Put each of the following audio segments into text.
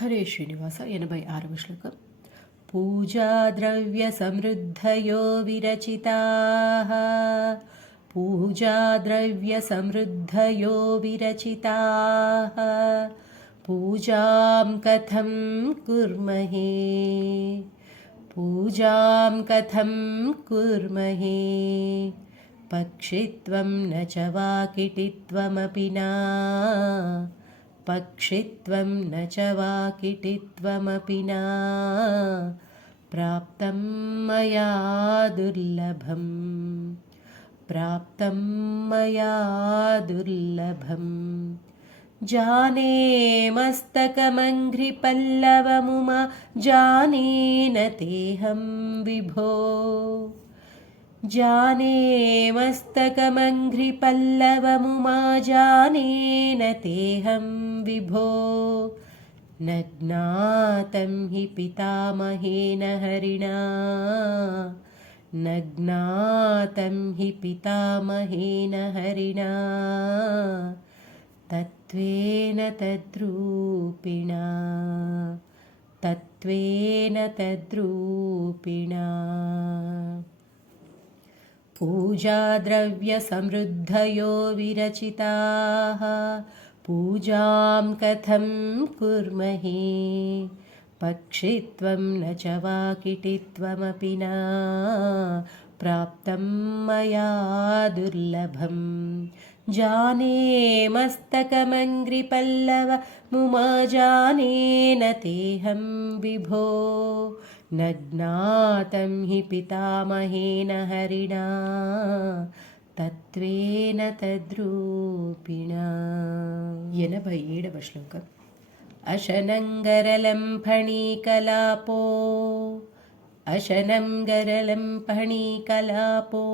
హరే శ్రీనివాస 86వ శ్లోకం. పూజాద్రవ్యసమృద్ధయో విరచితాః పూజాద్రవ్యసమృద్ధయో విరచితాః పూజాం కథం కుర్మహే పూజాం కథం కుర్మహే పక్షిత్వం న చ వాకిటిత్వమపి నా పక్షిత్వం న చ వాకిటిత్వమపి నా ప్రాప్తం మయా దుర్లభం ప్రాప్తం మయా దుర్లభం జానే మస్తకమంఘ్రిపల్లవముమా జానేన తేహం విభో జానే మస్తకమంఘ్రిపల్లవముమా జానేన తేహం విభో న జ్ఞాతం హి పితామహేన హరిణా న జ్ఞాతం హి పితామహేన హరిణా తత్వేన తద్రూపిణా తత్వేన తద్రూపిణా పూజాద్రవ్యసమృద్ధయో విరచితాః పూజాం కథం కుర్మహే పక్షిత్వం న చ వాకిటిత్వమపి నా ప్రాప్తం మయా దుర్లభం జానే మస్తకమంఘ్రిపల్లవముమా జానేన తేహం విభో న జ్ఞాతం హి పితామహేన హరిణా తత్వేన తద్రూపిణా. 87వ శ్లోకం. అశనం గరలం ఫణీకలాపో అశనం గరలం ఫణీకలాపో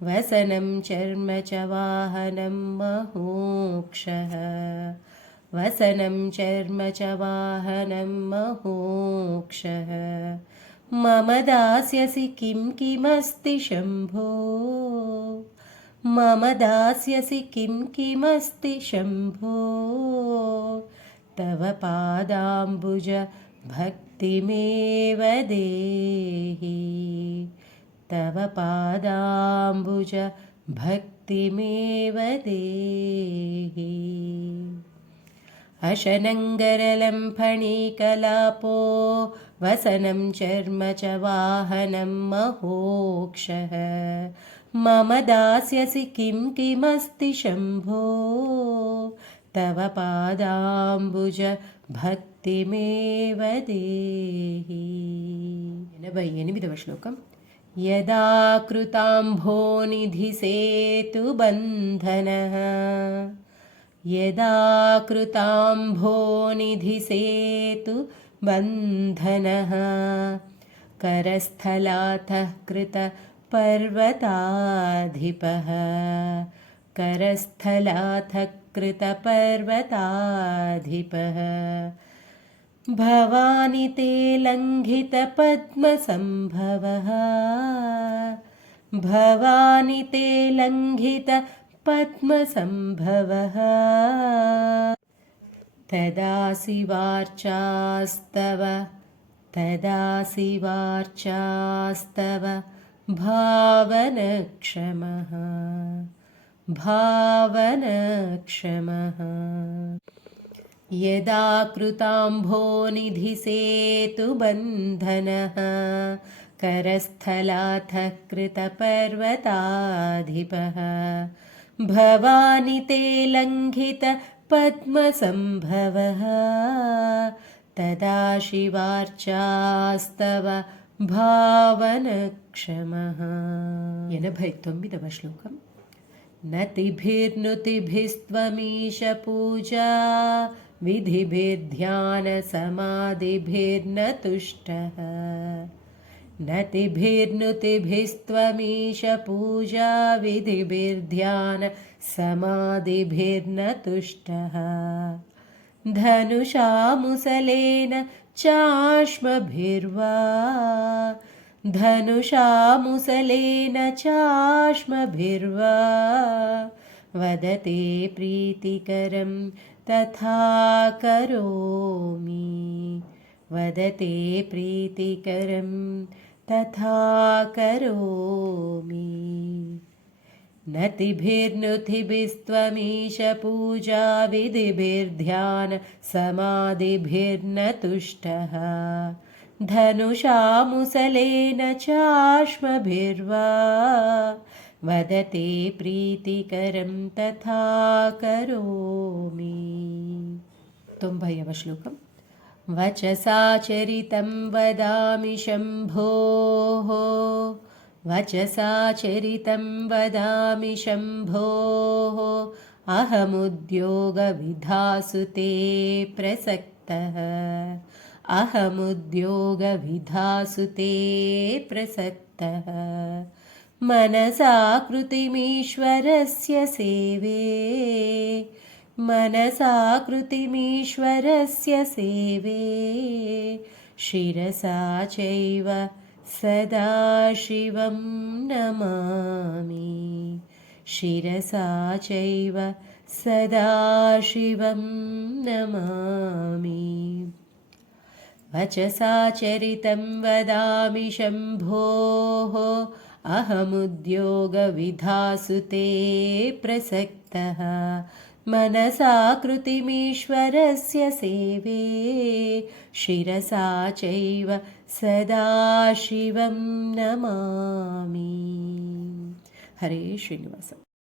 వసనం చర్మ చ వాహనం మహోక్షః వసనం చర్మ చ వాహనం మహోక్షః మమ దాస్యసి కిం కిమస్తి శంభో మమ దాస్యసి కిం కిమస్తి శంభో తవ పాదాంబుజ భక్తిమేవ దేహి తవ పాదాంబుజ భక్తిమేవ దేహి. అశనం గరలం ఫణీకలాపో వసనం చర్మ చ వాహనం మహోక్షః మమ దాస్యసి కిం కిమస్తి శంభో తవ పాదాంబుజ భక్తిమేవ దేహి. 88వ శ్లోకం. యదా కృతాంభోనిధిసేతుబంధనః యదా కృతాంభోనిధిసేతుబంధనః కరస్థలాతః కృతపర్వతాధిపః కరస్థలాతః కృతపర్వతాధిపః భవాని తే లంఘితపద్మసంభవః భవాని తే లంఘితపద్మసంభవః తదాసి వార్చాస్తవ తదాసి వార్చాస్తవ భావనక్షమః భావనక్షమః యదా కృతాంభోనిధిసేతుబంధనః కరస్థలాతః కృతపర్వతాధిపః భవాని తే లంఘితపద్మసంభవః తదా శివార్చాస్తవ భావనక్షమః. 89వ శ్లోకం. నతిభిర్నుతిభిస్త్వమీశ పూజా విధిభిర్ధ్యానసమాధిభిర్న తుష్టః నతిభిర్నుతిభిస్త్వమీశ పూజా విధిభిర్ధ్యానసమాధిభిర్న తుష్టః ధనుషా ముసలేన చాశ్మభిర్వా धनुषा मुसलेन चाश्मभिर्वा वदते प्रीतिकरं तथा करोमि वदते प्रीतिकरं तथा करोमि नतिभिर्नुतिभिस्त्वमीश पूजाविधिभिर्ध्यान समाधिभिर्न तुष्टः धनुषा मुसलेन चाश्मभिर्वा वदते प्रीतिकरं तथा करोमि 90వ శ్లోకం वचसा चरितं वदामि शम्भोः वचसा चरितं वदामि शम्भोः अहमुद्योगविधासु ते प्रसक्तः अहमुद्योगविधासु ते प्रसक्तः मनसा कृतिमीश्वरस्य सेवे मनसा कृतिमीश्वरस्य सेवे शिरसा चैव सदा शिवं नमामि शिरसा चैव सदा शिवं नमामि वचसा चरितं वदामि शम्भोः अहमुद्योगविधासु ते प्रसक्तः मनसा कृतिमीश्वरस्य सेवे शिरसा चैव सदा शिवं नमामि हरे श्रीनिवास।